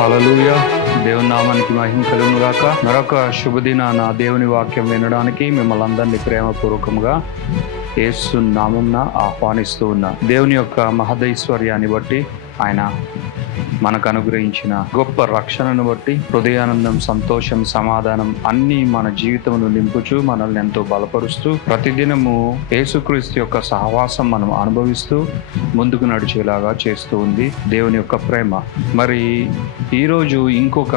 హల్లెలూయా. దేవుని నామానికి మహిమ కలుగును గాక. మరొక శుభదినాన దేవుని వాక్యం వినడానికి మిమ్మల్ని అందరినీ ప్రేమపూర్వకంగా యేసు నామమున ఆహ్వానిస్తూ ఉన్నా. దేవుని యొక్క మహదైశ్వర్యాన్ని బట్టి, ఆయన మనకు అనుగ్రహించిన గొప్ప రక్షణను బట్టి హృదయానందం, సంతోషం, సమాధానం అన్నీ మన జీవితంలో నింపుచు మనల్ని ఎంతో బలపరుస్తూ ప్రతిదినము యేసుక్రీస్తు యొక్క సహవాసం మనం అనుభవిస్తూ ముందుకు నడిచేలాగా చేస్తూ ఉంది దేవుని యొక్క ప్రేమ. మరి ఈరోజు ఇంకొక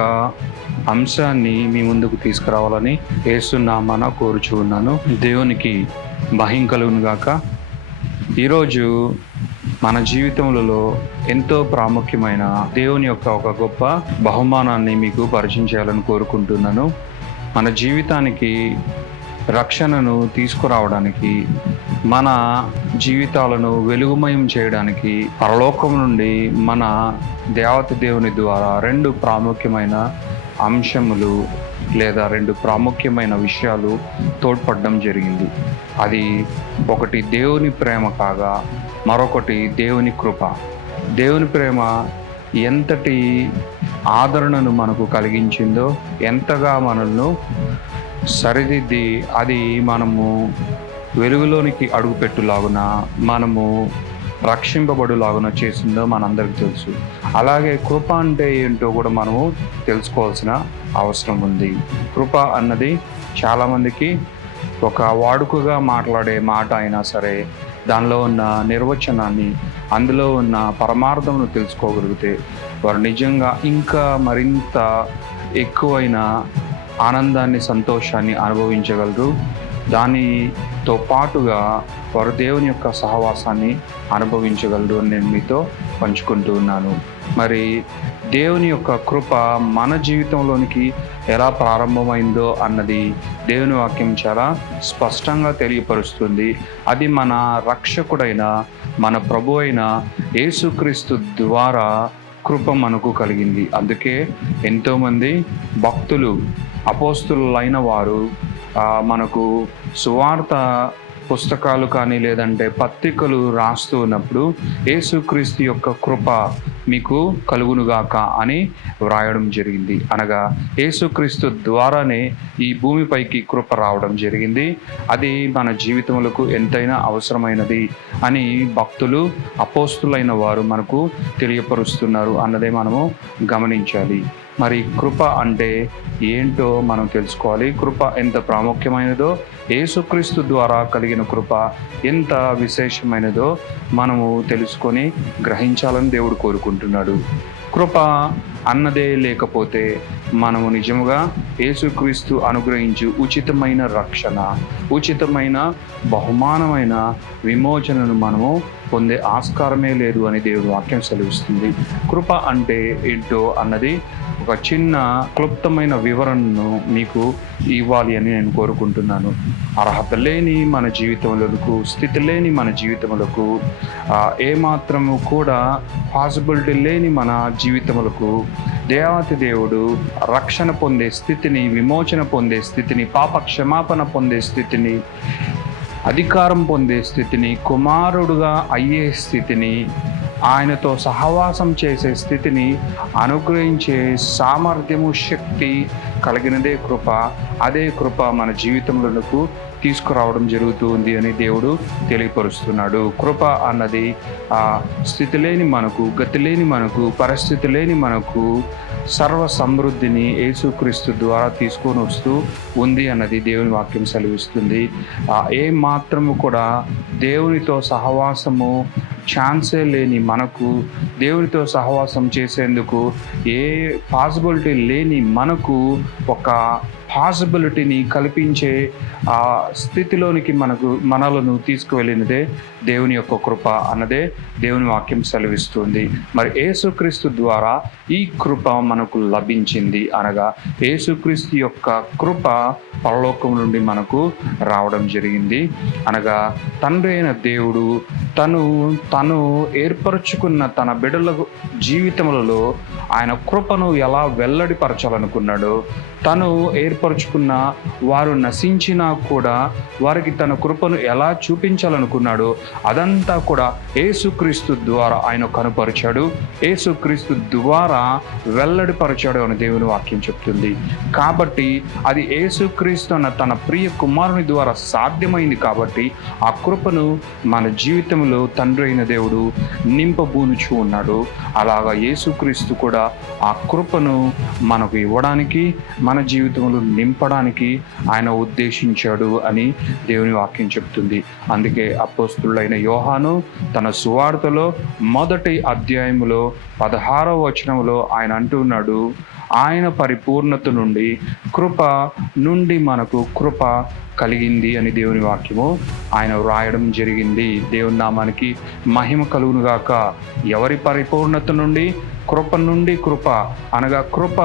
అంశాన్ని మీ ముందుకు తీసుకురావాలని యేసు నామమున కోరుచు ఉన్నాను. దేవునికి మహిమ కలుగును గాక. ఈరోజు మన జీవితంలో ఎంతో ప్రాముఖ్యమైన దేవుని యొక్క ఒక గొప్ప బహుమానాన్ని మీకు పరిచయం చేయాలని కోరుకుంటున్నాను. మన జీవితానికి రక్షణను తీసుకురావడానికి, మన జీవితాలను వెలుగుమయం చేయడానికి పరలోకం నుండి మన దేవత దేవుని ద్వారా రెండు ప్రాముఖ్యమైన అంశములు లేదా రెండు ప్రాముఖ్యమైన విషయాలు తోడ్పడడం జరిగింది. అది ఒకటి దేవుని ప్రేమ కాగా మరొకటి దేవుని కృప. దేవుని ప్రేమ ఎంతటి ఆదరణను మనకు కలిగించిందో, ఎంతగా మనల్ని సరిదిద్ది అది మనము వెలుగులోనికి అడుగుపెట్టులాగున, మనము రక్షింపబడులాగున చేసిందో మనందరికీ తెలుసు. అలాగే కృప అంటే ఏంటో కూడా మనము తెలుసుకోవాల్సిన అవసరం ఉంది. కృప అన్నది చాలామందికి ఒక వాడుకగా మాట్లాడే మాట అయినా సరే, దానిలో ఉన్న నిర్వచనాన్ని, అందులో ఉన్న పరమార్థమును తెలుసుకోగలిగితే వారు నిజంగా ఇంకా మరింత ఎక్కువైన ఆనందాన్ని, సంతోషాన్ని అనుభవించగలరు. దానితో పాటుగా వారు దేవుని యొక్క సహవాసాన్ని అనుభవించగలరు అని నేను మీతో పంచుకుంటూ ఉన్నాను. మరి దేవుని యొక్క కృప మన జీవితంలోనికి ఎలా ప్రారంభమైందో అన్నది దేవుని వాక్యం చాలా స్పష్టంగా తెలియపరుస్తుంది. అది మన రక్షకుడైన, మన ప్రభు అయిన యేసుక్రీస్తు ద్వారా కృప మనకు కలిగింది. అందుకే ఎంతోమంది భక్తులు, అపోస్తులైన వారు మనకు సువార్త పుస్తకాలు కానీ లేదంటే పత్రికలు రాస్తూ ఉన్నప్పుడు యేసుక్రీస్తు యొక్క కృప మీకు కలుగునుగాక అని వ్రాయడం జరిగింది. అనగా యేసుక్రీస్తు ద్వారానే ఈ భూమిపైకి కృప రావడం జరిగింది. అది మన జీవితములకు ఎంతైనా అవసరమైనది అని భక్తులు, అపోస్తులైన వారు మనకు తెలియపరుస్తున్నారు అన్నదే మనము గమనించాలి. మరి కృప అంటే ఏంటో మనం తెలుసుకోవాలి. కృప ఎంత ప్రాముఖ్యమైనదో, యేసుక్రీస్తు ద్వారా కలిగిన కృప ఎంత విశేషమైనదో మనము తెలుసుకొని గ్రహించాలని దేవుడు కోరుకుంటున్నాడు. కృప అన్నదే లేకపోతే మనము నిజముగా యేసుక్రీస్తు అనుగ్రహించు ఉచితమైన రక్షణ, ఉచితమైన బహుమానమైన విమోచనను మనము పొందే ఆస్కారమే లేదు అని దేవుడి వాక్యం సెలవిస్తుంది. కృప అంటే ఏంటో అన్నది ఒక చిన్న క్లుప్తమైన వివరణను మీకు ఇవ్వాలి అని నేను కోరుకుంటున్నాను. అర్హత లేని మన జీవితములకు, స్థితి లేని మన జీవితములకు, ఏమాత్రము కూడా పాసిబిలిటీ లేని మన జీవితములకు దేవాతి దేవుడు రక్షణ పొందే స్థితిని, విమోచన పొందే స్థితిని, పాప క్షమాపణ పొందే స్థితిని, అధికారం పొందే స్థితిని, కుమారుడుగా అయ్యే స్థితిని, ఆయనతో సహవాసం చేసే స్థితిని అనుగ్రహించే సామర్థ్యము, శక్తి కలిగినదే కృప. అదే కృప మన జీవితంలోకి తీసుకురావడం జరుగుతుంది అని దేవుడు తెలియపరుస్తున్నాడు. కృప అన్నది స్థితి లేని మనకు, గతి లేని మనకు, పరిస్థితి లేని మనకు సర్వ సమృద్ధిని యేసుక్రీస్తు ద్వారా తీసుకొని వస్తూ ఉంది అన్నది దేవుని వాక్యం సెలవిస్తుంది. ఏ మాత్రము కూడా దేవునితో సహవాసము ఛాన్సే లేని మనకు, దేవునితో సహవాసం చేసేందుకు ఏ పాసిబిలిటీ లేని మనకు ఒక పాసిబిలిటీని కల్పించే ఆ స్థితిలోనికి మనలను తీసుకువెళ్ళినదే దేవుని యొక్క కృప అన్నదే దేవుని వాక్యం సెలవిస్తుంది. మరి యేసుక్రీస్తు ద్వారా ఈ కృప మనకు లభించింది. అనగా యేసుక్రీస్తు యొక్క కృప పరలోకం నుండి మనకు రావడం జరిగింది. అనగా తండ్రి అయిన దేవుడు తను ఏర్పరచుకున్న తన బిడ్డల జీవితములలో ఆయన కృపను ఎలా వెల్లడిపరచాలనుకున్నాడో, తను ఏర్పరచుకున్న వారు నశించినా కూడా వారికి తన కృపను ఎలా చూపించాలనుకున్నాడో అదంతా కూడా యేసుక్రీస్తు ద్వారా ఆయన కనుపరిచాడు, యేసుక్రీస్తు ద్వారా వెల్లడిపరిచాడు అని దేవుని వాక్యం చెప్తుంది. కాబట్టి అది యేసుక్రీస్తు అన్న తన ప్రియ కుమారుని ద్వారా సాధ్యమైంది. కాబట్టి ఆ కృపను మన జీవితంలో తండ్రి అయిన దేవుడు నింపబూనుచు ఉన్నాడు. అలాగా యేసుక్రీస్తు కూడా ఆ కృపను మనకు ఇవ్వడానికి, మన జీవితంలో నింపడానికి ఆయన ఉద్దేశించాడు అని దేవుని వాక్యం చెప్తుంది. అందుకే అపోస్తలుడైన యోహాను తన సువార్తలో మొదటి అధ్యాయములో 16వ వచనంలో ఆయన అంటున్నాడు, ఆయన పరిపూర్ణత నుండి కృప నుండి మనకు కృప కలిగింది అని దేవుని వాక్యము ఆయన వ్రాయడం జరిగింది. దేవుని నామానికి మహిమ కలుగునుగాక. ఎవరి పరిపూర్ణత నుండి? కృప నుండి కృప, అనగా కృప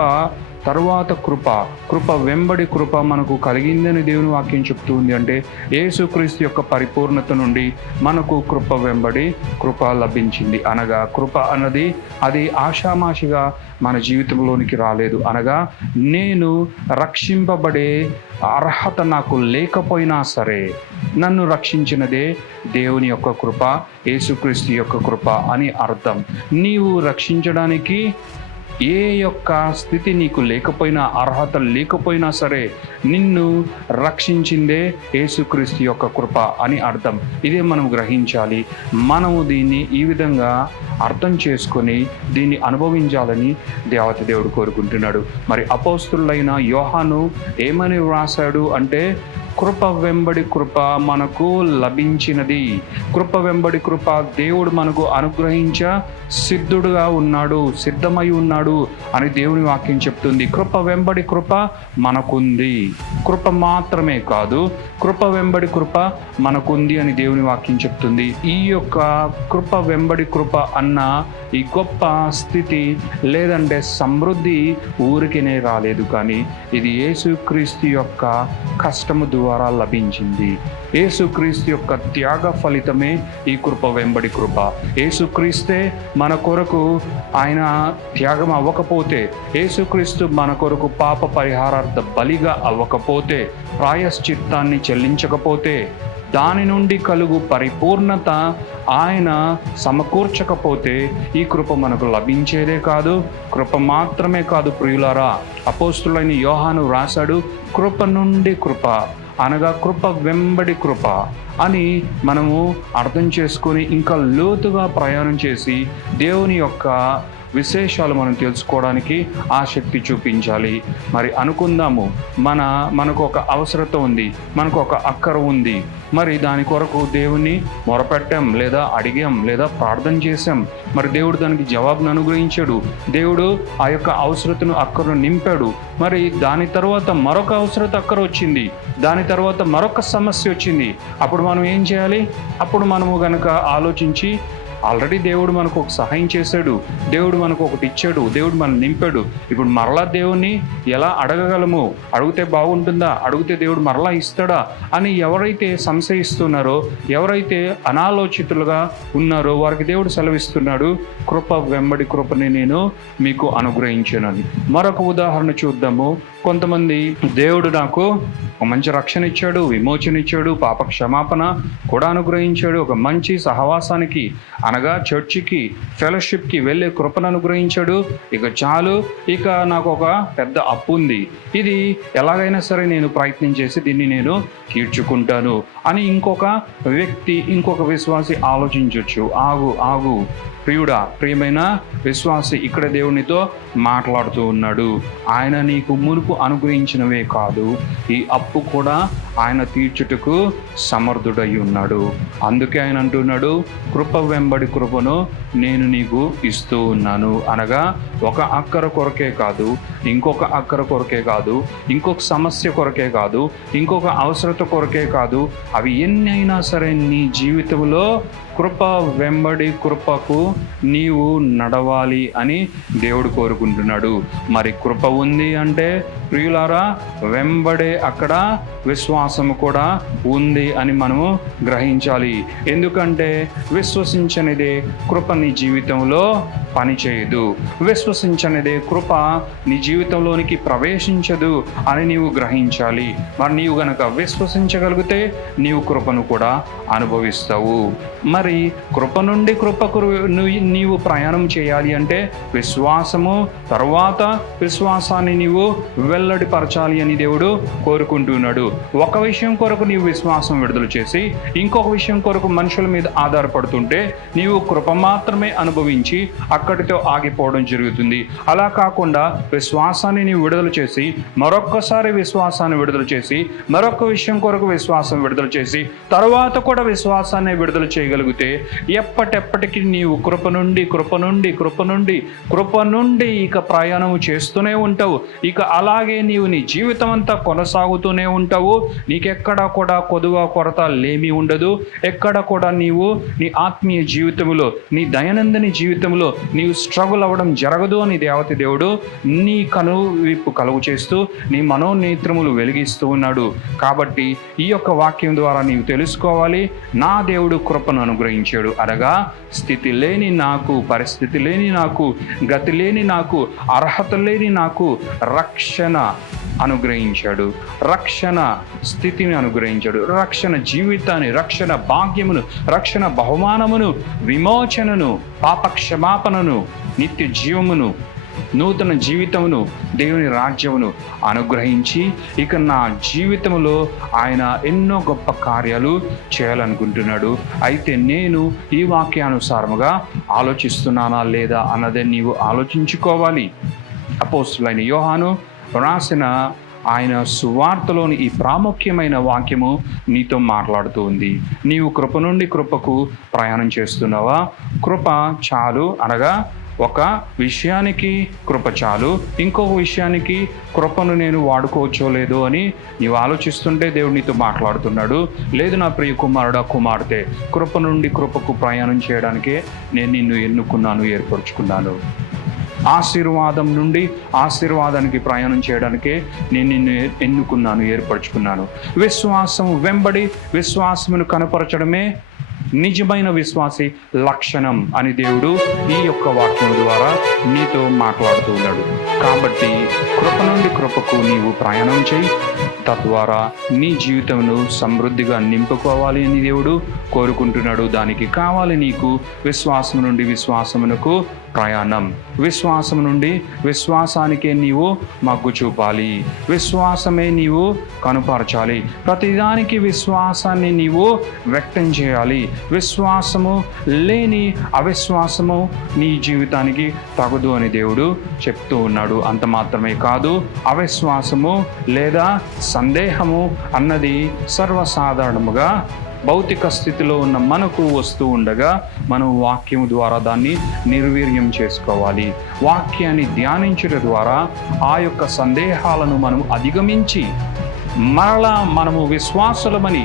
తరువాత కృప, కృప వెంబడి కృప మనకు కలిగిందని దేవుని వాక్యం చెప్తూ ఉంది. అంటే యేసుక్రీస్తు యొక్క పరిపూర్ణత నుండి మనకు కృప వెంబడి కృప లభించింది. అనగా కృప అన్నది అది ఆషామాషిగా మన జీవితంలోనికి రాలేదు. అనగా నేను రక్షింపబడే అర్హత నాకు లేకపోయినా సరే నన్ను రక్షించినదే దేవుని యొక్క కృప, యేసుక్రీస్తు యొక్క కృప అని అర్థం. నీవు రక్షించడానికి ఏ యొక్క స్థితి నీకు లేకపోయినా, అర్హత లేకపోయినా సరే నిన్ను రక్షించిందే యేసుక్రీస్తు యొక్క కృప అని అర్థం. ఇదే మనం గ్రహించాలి. మనము దీన్ని ఈ విధంగా అర్థం చేసుకొని దీన్ని అనుభవించాలని దేవత దేవుడు కోరుకుంటున్నాడు. మరి అపోస్తలుడైన యోహాను ఏమని వ్రాసాడు అంటే, కృప వెంబడి కృప మనకు లభించినది. కృప వెంబడి కృప దేవుడు మనకు అనుగ్రహించ సిద్ధుడుగా ఉన్నాడు, సిద్ధమై ఉన్నాడు అని దేవుని వాక్యం చెప్తుంది. కృప వెంబడి కృప మనకుంది. కృప మాత్రమే కాదు, కృప వెంబడి కృప మనకుంది అని దేవుని వాక్యం చెప్తుంది. ఈ యొక్క కృప వెంబడి కృప అన్న ఈ గొప్ప స్థితి లేదంటే సమృద్ధి ఊరికినే రాలేదు, కానీ ఇది యేసుక్రీస్తు యొక్క కష్టము ద్వారా లభించింది. యేసుక్రీస్తు యొక్క త్యాగ ఫలితమే ఈ కృప వెంబడి కృప. యేసుక్రీస్తే మన కొరకు ఆయన త్యాగం అవ్వకపోతే, యేసుక్రీస్తు మన కొరకు పాప పరిహారార్థ బలిగా అవ్వకపోతే, ప్రాయశ్చిత్తాన్ని చెల్లించకపోతే, దాని నుండి కలుగు పరిపూర్ణత ఆయన సమకూర్చకపోతే ఈ కృప మనకు లభించేదే కాదు. కృప మాత్రమే కాదు ప్రియులారా, అపోస్తలుడైన యోహాను రాశాడు, కృప నుండి కృప, అనగా కృప వెంబడి కృప అని మనము అర్థం చేసుకొని ఇంకా లోతుగా ప్రయాణం చేసి దేవుని యొక్క విశేషాలు మనం తెలుసుకోవడానికి ఆసక్తి చూపించాలి. మరి అనుకుందాము, మనకు ఒక అవసరత ఉంది, మనకు ఒక అక్కర ఉంది. మరి దాని కొరకు దేవుణ్ణి మొరపెట్టాం, లేదా అడిగాం, లేదా ప్రార్థన చేశాం. మరి దేవుడు దానికి జవాబును అనుగ్రహించాడు. దేవుడు ఆ యొక్క అవసరతను, అక్కరను నింపాడు. మరి దాని తర్వాత మరొక అవసరత అక్కర వచ్చింది, దాని తర్వాత మరొక సమస్య వచ్చింది. అప్పుడు మనం ఏం చేయాలి? అప్పుడు మనము గనక ఆలోచించి, ఆల్రెడీ దేవుడు మనకు ఒక సహాయం చేశాడు, దేవుడు మనకు ఒకటి ఇచ్చాడు, దేవుడు మనం నింపాడు, ఇప్పుడు మరలా దేవుణ్ణి ఎలా అడగగలము? అడిగితే బాగుంటుందా? అడిగితే దేవుడు మరలా ఇస్తాడా అని ఎవరైతే సంశయిస్తున్నారో, ఎవరైతే అనాలోచితులుగా ఉన్నారో వారికి దేవుడు సెలవిస్తున్నాడు, కృప వెంబడి కృపని నేను మీకు అనుగ్రహించానని. మరొక ఉదాహరణ చూద్దాము. కొంతమంది దేవుడు నాకు ఒక మంచి రక్షణ ఇచ్చాడు, విమోచన ఇచ్చాడు, పాప క్షమాపణ కూడా అనుగ్రహించాడు, ఒక మంచి సహవాసానికి అనగా చర్చికి, ఫెలోషిప్కి వెళ్ళే కృపను అనుగ్రహించాడు, ఇక చాలు, ఇక నాకు ఒక పెద్ద అప్పు ఉంది, ఇది ఎలాగైనా సరే నేను ప్రయత్నం చేసి దీన్ని నేను తీర్చుకుంటాను అని ఇంకొక వ్యక్తి, ఇంకొక విశ్వాసి ఆలోచించవచ్చు. ఆగు ప్రియుడా, ప్రియమైన విశ్వాసి, ఇక్కడ దేవునితో మాట్లాడుతూ ఉన్నాడు. ఆయన నీకు మునుపు అనుగ్రహించినవే కాదు, ఈ అప్పు కూడా ఆయన తీర్చుటకు సమర్థుడై ఉన్నాడు. అందుకే ఆయన అంటున్నాడు, కృప వెంబడి కృపను నేను నీకు ఇస్తూ ఉన్నాను. అనగా ఒక అక్కర కొరకే కాదు, ఇంకొక అక్కర కొరకే కాదు, ఇంకొక సమస్య కొరకే కాదు, ఇంకొక అవసరత కొరకే కాదు, అవి ఎన్ని అయినా సరే నీ జీవితంలో కృప వెంబడి కృపకు నీవు నడవాలి అని దేవుడు కోరుకుంటున్నాడు. మరి కృప ఉంది అంటే ప్రియులారా, వెంబడే అక్కడ విశ్వాసము కూడా ఉంది అని మనము గ్రహించాలి. ఎందుకంటే విశ్వసించనిదే కృప నీ జీవితంలో పనిచేయదు. విశ్వసించనిదే కృప నీ జీవితంలోనికి ప్రవేశించదు అని నీవు గ్రహించాలి. మరి నీవు గనక విశ్వసించగలిగితే నీవు కృపను కూడా అనుభవిస్తావు. మరి కృప నుండి కృపకు నీవు ప్రయాణం చేయాలి అంటే విశ్వాసము, తర్వాత విశ్వాసాన్ని నీవు వెల్లడిపరచాలి అని దేవుడు కోరుకుంటున్నాడు. ఒక విషయం కొరకు నీవు విశ్వాసం విడుదల చేసి ఇంకొక విషయం కొరకు మనుషుల మీద ఆధారపడుతుంటే నీవు కృప మాత్రమే అనుభవించి అక్కడితో ఆగిపోవడం జరుగుతుంది. అలా కాకుండా విశ్వాసాన్ని నీవు విడుదల చేసి మరొక్కసారి విశ్వాసాన్ని విడుదల చేసి మరొక విషయం కొరకు విశ్వాసం విడుదల చేసి తర్వాత కూడా విశ్వాసాన్ని విడుదల చేయగలిగితే ఎప్పటెప్పటికీ నీవు కృప నుండి కృప నుండి కృప నుండి కృప నుండి ఇక ప్రయాణం చేస్తూనే ఉంటావు. ఇక అలాగే నీవు నీ జీవితం అంతా కొనసాగుతూనే ఉంటావు. నీకెక్కడ కూడా కొదువ కొరత లేమి ఉండదు. ఎక్కడ కూడా నీవు నీ ఆత్మీయ జీవితంలో, నీ దైనందిన జీవితంలో నీవు స్ట్రగుల్ అవ్వడం జరగదు అని దేవత దేవుడు నీ కనువిప్పు కలుగు చేస్తూ నీ మనోనేత్రములు వెలిగిస్తూ ఉన్నాడు. కాబట్టి ఈ యొక్క వాక్యం ద్వారా నీవు తెలుసుకోవాలి, నా దేవుడు కృపను అనుగ్రహించాడు అనగా స్థితి లేని నాకు, పరిస్థితి లేని నాకు, గతి లేని నాకు, అర్హత లేని నాకు రక్షణ అనుగ్రహించాడు, రక్షణ స్థితిని అనుగ్రహించాడు, రక్షణ జీవితాన్ని, రక్షణ భాగ్యమును, రక్షణ బహుమానమును, విమోచనను, పాపక్షమాపణను, నిత్య జీవమును, నూతన జీవితమును, దేవుని రాజ్యమును అనుగ్రహించి ఇక నా జీవితంలో ఆయన ఎన్నో గొప్ప కార్యాలు చేయాలనుకుంటున్నాడు. అయితే నేను ఈ వాక్యానుసారముగా ఆలోచిస్తున్నానా లేదా అన్నదే నీవు ఆలోచించుకోవాలి. అపోస్తులైన యోహాను రాసిన ఆయన సువార్తలోని ఈ ప్రాముఖ్యమైన వాక్యము నీతో మాట్లాడుతూ ఉంది. నీవు కృప నుండి కృపకు ప్రయాణం చేస్తున్నావా? కృప చాలు అనగా ఒక విషయానికి కృప చాలు, ఇంకొక విషయానికి కృపను నేను వాడుకోవచ్చో లేదో అని నీవు ఆలోచిస్తుంటే దేవుడు నీతో మాట్లాడుతున్నాడు. లేదు నా ప్రియ కుమారుడా, కుమార్తె, కృప నుండి కృపకు ప్రయాణం చేయడానికే నేను నిన్ను ఎన్నుకున్నాను, ఏర్పరచుకున్నాను. ఆశీర్వాదం నుండి ఆశీర్వాదానికి ప్రయాణం చేయడానికే నేను నిన్ను ఎన్నుకున్నాను, ఏర్పరచుకున్నాను. విశ్వాసం వెంబడి విశ్వాసమును కనపరచడమే నిజమైన విశ్వాసి లక్షణం అని దేవుడు ఈ యొక్క వాక్యం ద్వారా నీతో మాట్లాడుతూ ఉన్నాడు. కాబట్టి కృప నుండి కృపకు నీవు ప్రయాణం చేయి, తద్వారా నీ జీవితంను సమృద్ధిగా నింపుకోవాలి అని దేవుడు కోరుకుంటున్నాడు. దానికి కావాలి నీకు విశ్వాసం నుండి విశ్వాసమునకు ప్రయాణం, విశ్వాసం నుండి విశ్వాసానికే నీవు మగ్గు చూపాలి, విశ్వాసమే నీవు కనుపరచాలి, ప్రతిదానికి విశ్వాసాన్ని నీవు వ్యక్తం చేయాలి. విశ్వాసము లేని అవిశ్వాసము నీ జీవితానికి తగదు అని దేవుడు చెప్తూ ఉన్నాడు. అంత మాత్రమే కాదు, అవిశ్వాసము లేదా సందేహము అన్నది సర్వసాధారణముగా భౌతిక స్థితిలో ఉన్న మనకు వస్తూ ఉండగా మనం వాక్యం ద్వారా దాన్ని నిర్వీర్యం చేసుకోవాలి. వాక్యాన్ని ధ్యానించడం ద్వారా ఆ యొక్క సందేహాలను మనం అధిగమించి మరలా మనము విశ్వాసులమని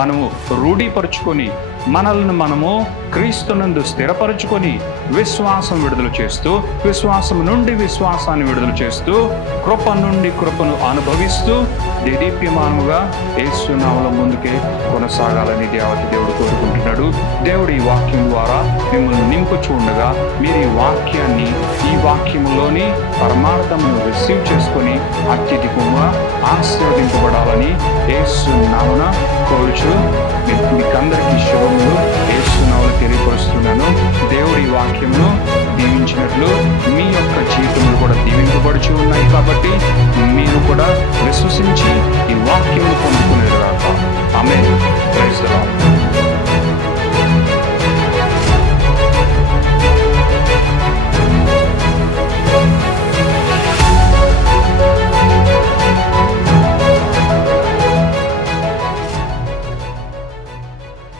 మనము రూఢీపరుచుకొని మనల్ని మనము క్రీస్తునందు స్థిరపరుచుకొని విశ్వాసం విడుదల చేస్తూ, విశ్వాసం నుండి విశ్వాసాన్ని విడుదల చేస్తూ, కృప నుండి కృపను అనుభవిస్తూ దేదీప్యమానముగా యేసు నామములో ముందుకే కొనసాగాలని దేవత దేవుడు కోరుకుంటున్నాడు. దేవుడు ఈ వాక్యం ద్వారా మిమ్మల్ని నింపుచూ ఉండగా మీరు ఈ వాక్యములోని పరమార్థమును రిసీవ్ చేసుకొని అత్యధికంగా ఆశీర్వదింపబడాలని యేసు నామమున కోరుచు మీకందరికీ శుభములు యేసు నామములో తెలియపరుస్తున్నాను. దేవుడి ఈ వాక్యమును దీవించినట్లు మీ యొక్క జీవితములు కూడా దీవింపబడుచు ఉన్నాయి. కాబట్టి మీరు కూడా విశ్వసించి ఈ వాక్యమును పొందుకునే